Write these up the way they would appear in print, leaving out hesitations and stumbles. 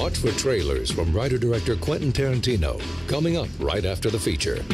Watch for trailers from writer-director Quentin Tarantino coming up right after the feature.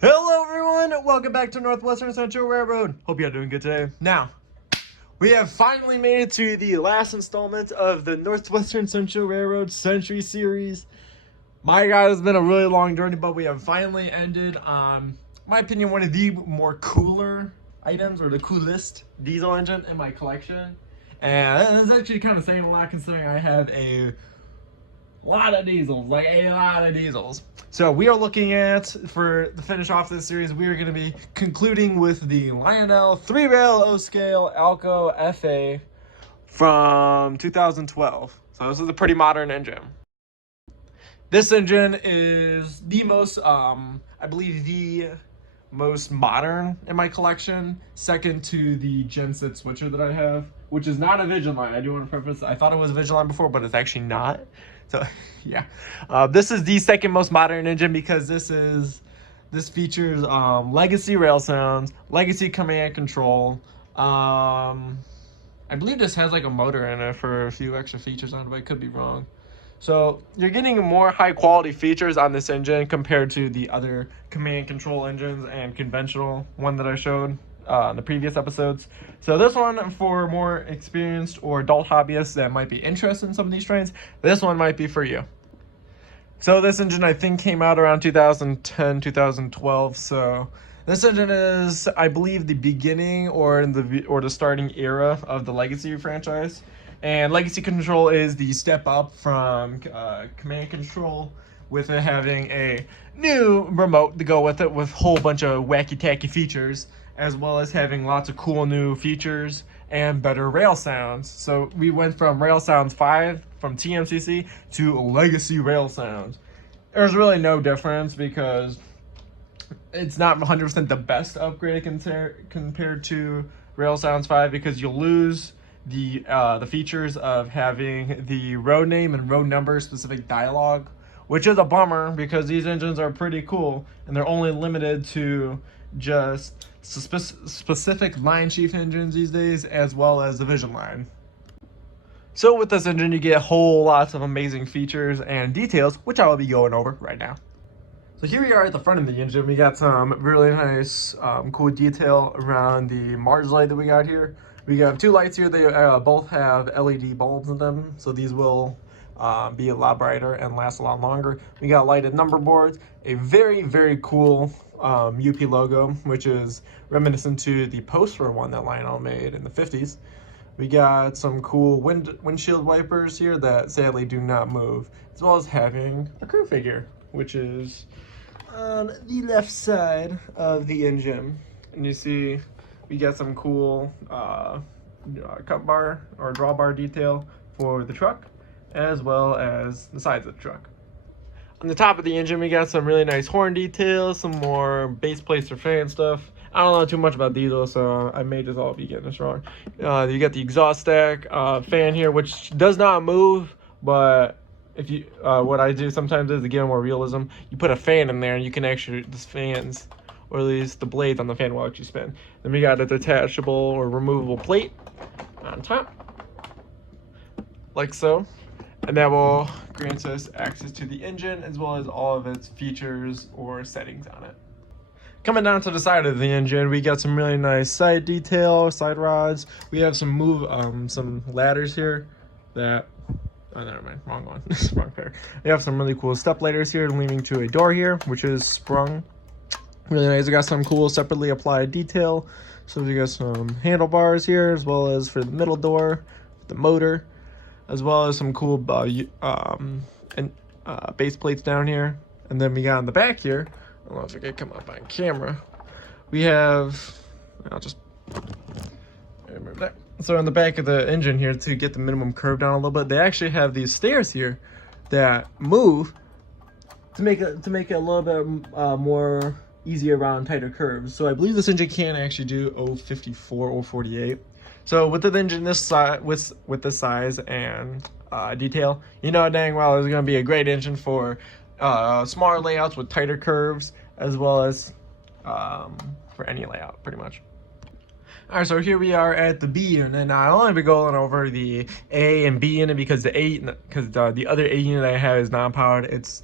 Hello everyone, welcome back to Northwestern Central Railroad. Hope you're doing good today. Now, we have finally made it to the last installment of the Northwestern Central Railroad Century series. My God, it's been a really long journey, but we have finally ended on, my opinion, one of the more cooler items, or the coolest diesel engine in my collection. And it's actually kind of saying a lot considering I have a lot of diesels, like a lot of diesels. So we are looking at, for the finish off this series, we are going to be concluding with the Lionel 3-rail O-scale Alco FA from 2012. So this is a pretty modern engine. This engine is the most, I believe the most modern in my collection, second to the Gen 6 switcher that I have, which is not a Vigiline. I do want to preface, I thought it was a Vigiline before, but it's actually not. So yeah, this is the second most modern engine because this features legacy rail sounds, legacy command control. I believe this has like a motor in it for a few extra features on it, but I could be wrong. So you're getting more high quality features on this engine compared to the other command control engines and conventional one that I showed in the previous episodes. So this one, for more experienced or adult hobbyists that might be interested in some of these trains, this one might be for you. So this engine I think came out around 2010, 2012. So this engine is, I believe, the beginning or the starting era of the Legacy franchise. And Legacy Control is the step up from command control, with it having a new remote to go with it with a whole bunch of wacky-tacky features, as well as having lots of cool new features and better rail sounds. So we went from Rail Sounds 5 from TMCC to Legacy Rail Sounds. There's really no difference because it's not 100% the best upgrade compared to Rail Sounds 5, because you'll lose the features of having the road name and road number specific dialogue, which is a bummer because these engines are pretty cool and they're only limited to just specific line chief engines these days, as well as the Vision line. So with this engine you get whole lots of amazing features and details, which I will be going over right now. So here we are at the front of the engine. We got some really nice cool detail around the Mars light that we got here. We got two lights here. They both have LED bulbs in them, so these will be a lot brighter and last a lot longer. We got lighted number boards, a very, very cool UP logo, which is reminiscent to the poster one that Lionel made in the 50s. We got some cool windshield wipers here that sadly do not move, as well as having a crew figure, which is on the left side of the engine. And you see we got some cool cut bar or drawbar detail for the truck, as well as the sides of the truck. On the top of the engine, we got some really nice horn details, some more base plates for fan stuff. I don't know too much about diesel, so I may just all be getting this wrong. You got the exhaust stack fan here, which does not move, but if you what I do sometimes is, to give more realism, you put a fan in there and you can actually, the fans, or at least the blades on the fan will actually spin. Then we got a detachable or removable plate on top, like so. And that will grant us access to the engine, as well as all of its features or settings on it. Coming down to the side of the engine, we got some really nice side detail, side rods. We have some ladders here that, oh, never mind, wrong one, wrong pair. We have some really cool step ladders here leading to a door here, which is sprung. Really nice. We got some cool separately applied detail. So we got some handlebars here, as well as for the middle door, the motor, as well as some cool base plates down here. And then we got on the back here, I don't know if it can come up on camera, we have, I'll just remember that. So on the back of the engine here, to get the minimum curve down a little bit, they actually have these stairs here that move to make it a little bit more easier around tighter curves. So I believe this engine can actually do 054, 048. So with the engine this size, with this size and detail, you know dang well it's going to be a great engine for smaller layouts with tighter curves, as well as for any layout, pretty much. Alright, so here we are at the B unit. Now I'll only be going over the A and B unit because the other A unit I have is non-powered. It's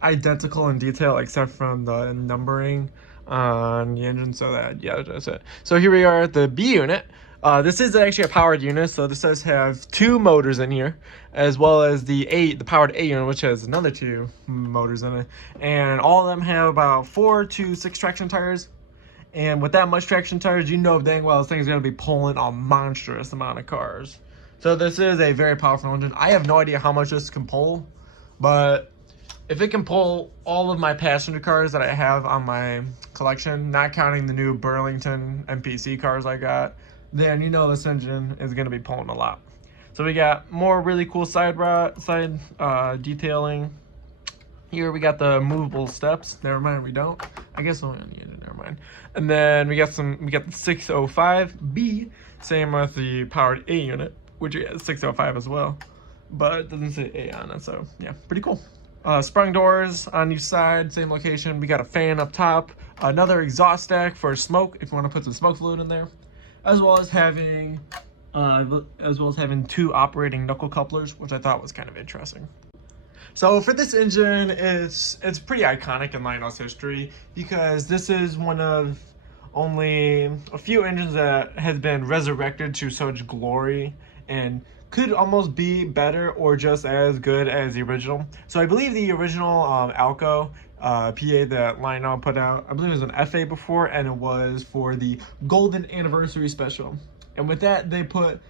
identical in detail except from the numbering on the engine, so that's it. So here we are at the B unit. This is actually a powered unit, so this does have 2 motors in here, as well as the powered A unit, which has another 2 motors in it, and all of them have about 4 to 6 traction tires. And with that much traction tires, you know dang well this thing's going to be pulling a monstrous amount of cars. So this is a very powerful engine. I have no idea how much this can pull, but if it can pull all of my passenger cars that I have on my collection, not counting the new Burlington MPC cars I got, then you know this engine is going to be pulling a lot. So we got more really cool side detailing. Here we got the movable steps. Never mind, we don't. I guess only on the engine. Never mind. And then we got the 605B, same with the powered A unit, which is 605 as well, but it doesn't say A on it. So yeah, pretty cool. Sprung doors on each side, same location. We got a fan up top, another exhaust stack for smoke if you want to put some smoke fluid in there, as well as having 2 operating knuckle couplers, which I thought was kind of interesting. So for this engine, it's pretty iconic in Lionel's history because this is one of only a few engines that has been resurrected to such glory and could almost be better or just as good as the original. So I believe the original Alco PA that Lionel put out, I believe it was an FA before, and it was for the golden anniversary special. And with that, they put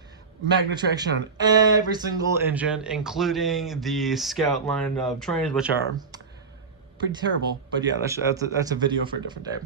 magnet traction on every single engine, including the Scout line of trains, which are pretty terrible. But yeah, that's a video for a different day.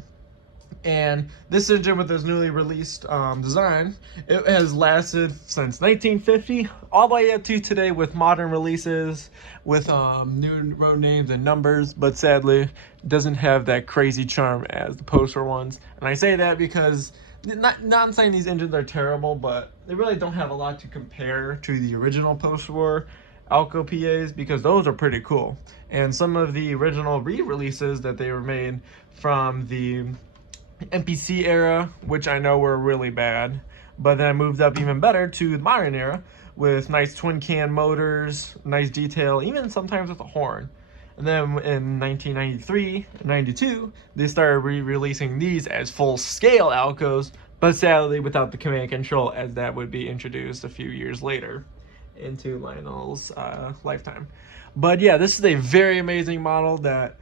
And this engine with this newly released design, it has lasted since 1950 all the way up to today with modern releases with new road names and numbers, but sadly doesn't have that crazy charm as the poster ones. And I say that because not saying these engines are terrible, but they really don't have a lot to compare to the original post-war Alco PAs because those are pretty cool. And some of the original re-releases that they were made from the MPC era, which I know were really bad, but then moved up even better to the modern era with nice twin can motors, nice detail, even sometimes with a horn. And then in 1993 and 92, they started re-releasing these as full-scale Alcos, but sadly without the command control, as that would be introduced a few years later into Lionel's lifetime. But yeah, this is a very amazing model that,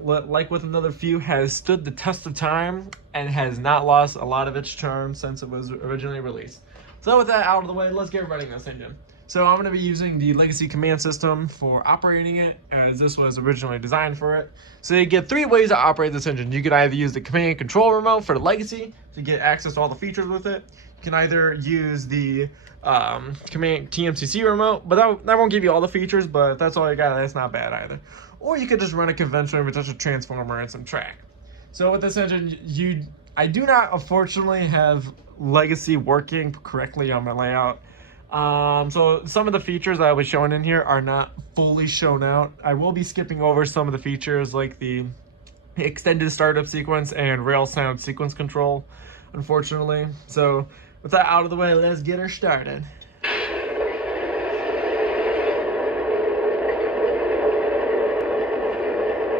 like with another few, has stood the test of time and has not lost a lot of its charm since it was originally released. So with that out of the way, let's get running this engine. So I'm going to be using the Legacy command system for operating it, as this was originally designed for it. So you get 3 ways to operate this engine. You could either use the command control remote for the Legacy to get access to all the features with it. You can either use the command TMCC remote, but that won't give you all the features, but if that's all you got, that's not bad either. Or you could just run a conventional with just a transformer and some track. So with this engine, I do not unfortunately have Legacy working correctly on my layout. So some of the features that I was showing in here are not fully shown out. I will be skipping over some of the features like the extended startup sequence and rail sound sequence control, unfortunately. So with that out of the way, let's get her started.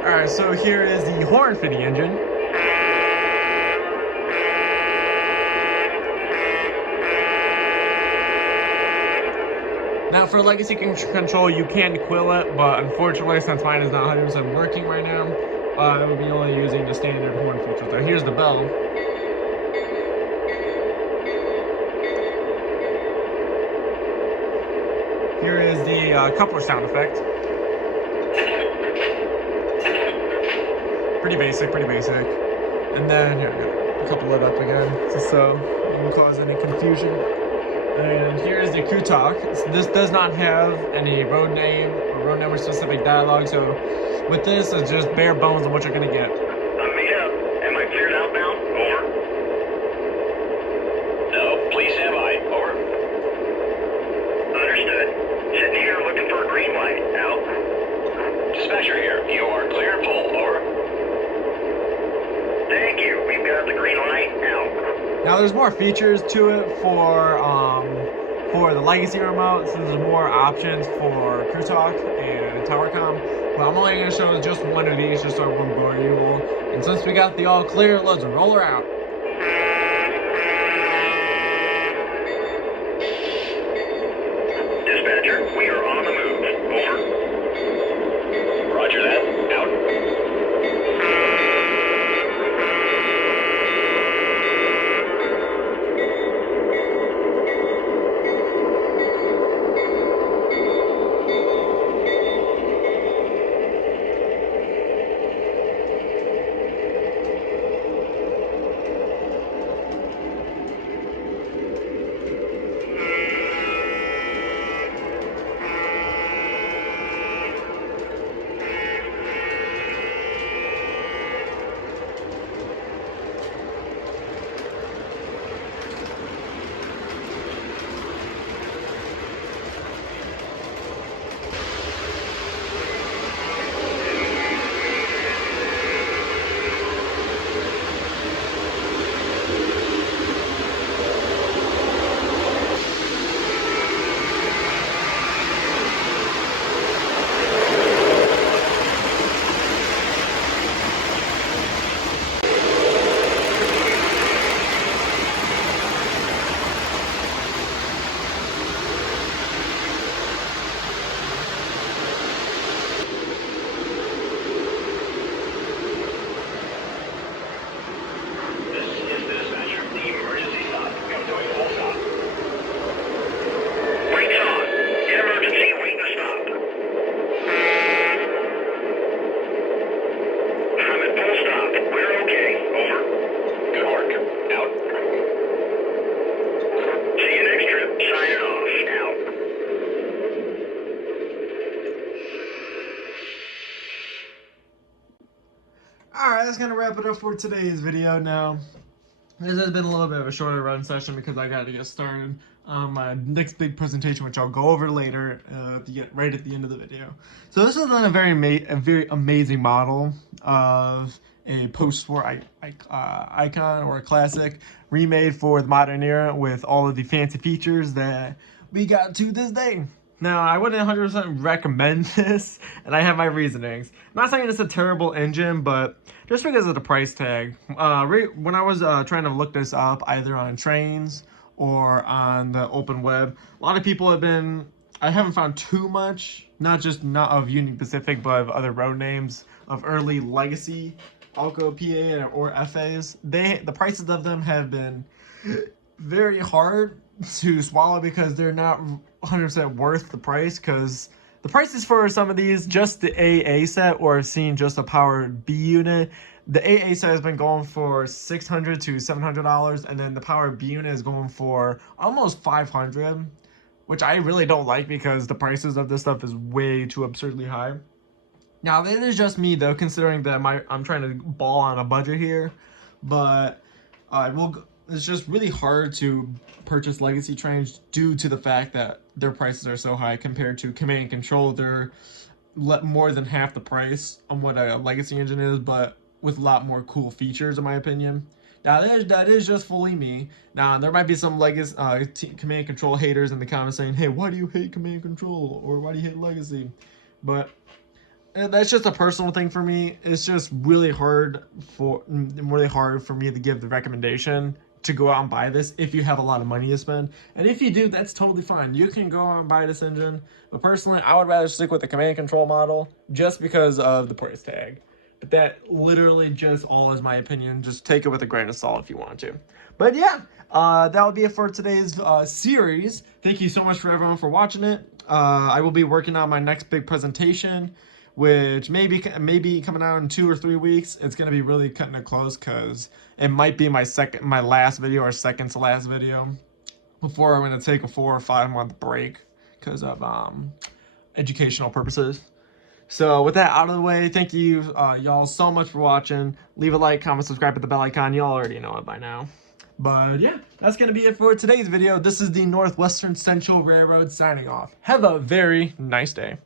Alright, so here is the horn for the engine. Now for Legacy control, you can quill it, but unfortunately, since mine is not 100% working right now, I will be only using the standard horn features. So here's the bell. Here is the coupler sound effect. Pretty basic, pretty basic. And then here, a couple it up again, just so it won't cause any confusion. And here's the crew talk. This does not have any road name or road number specific dialogue, so with this, it's just bare bones of what you're gonna get. I'm made up. Am I cleared outbound? Over. No, please stand by. Over. Understood. Sitting here looking for a green light. Out. Dispatcher here. You are clear to pull. Over. Thank you. We've got the green light. Out. Now there's more features to it for the legacy remote, so there's more options for Crew Talk and Tower Com. But I'm only going to show just one of these just so I won't bore you all. And since we got the all clear, let's roll her out. Dispatcher, we are on the move. Over. Roger that. Out. Alright, that's gonna wrap it up for today's video. Now, this has been a little bit of a shorter run session because I got to get started on my next big presentation, which I'll go over later, right at the end of the video. So this is a very amazing model of a post-war icon or a classic remade for the modern era with all of the fancy features that we got to this day. Now, I wouldn't 100% recommend this, and I have my reasonings. I'm not saying it's a terrible engine, but just because of the price tag. When I was trying to look this up, either on trains or on the open web, a lot of people have been, I haven't found too much, not of Union Pacific, but of other road names, of early legacy Alco PA or FAs. The prices of them have been very hard to swallow because they're not 100% worth the price, because the prices for some of these, just the AA set or seeing just a powered B unit, the AA set has been going for $600 to $700, and then the powered B unit is going for almost $500, which I really don't like because the prices of this stuff is way too absurdly high. Now, it is just me though, considering that I'm trying to ball on a budget here, but it's just really hard to purchase legacy trains due to the fact that their prices are so high compared to command and control. They're more than half the price on what a legacy engine is, but with a lot more cool features, in my opinion. Now, that is just fully me. Now, there might be some legacy command and control haters in the comments saying, hey, why do you hate command and control? Or why do you hate legacy? But that's just a personal thing for me. It's just really hard for me to give the recommendation to go out and buy this if you have a lot of money to spend. And if you do, that's totally fine. You can go out and buy this engine. But personally, I would rather stick with the command and control model just because of the price tag. But that literally just all is my opinion. Just take it with a grain of salt if you want to. But yeah, that will be it for today's series. Thank you so much for everyone for watching it. I will be working on my next big presentation, which may be coming out in 2 or 3 weeks. It's going to be really cutting it close because it might be my last video or second to last video before I'm going to take a 4 or 5 month break because of educational purposes. So with that out of the way, thank you y'all so much for watching. Leave a like, comment, subscribe, hit the bell icon. Y'all already know it by now. But yeah, that's going to be it for today's video. This is the Northwestern Central Railroad signing off. Have a very nice day.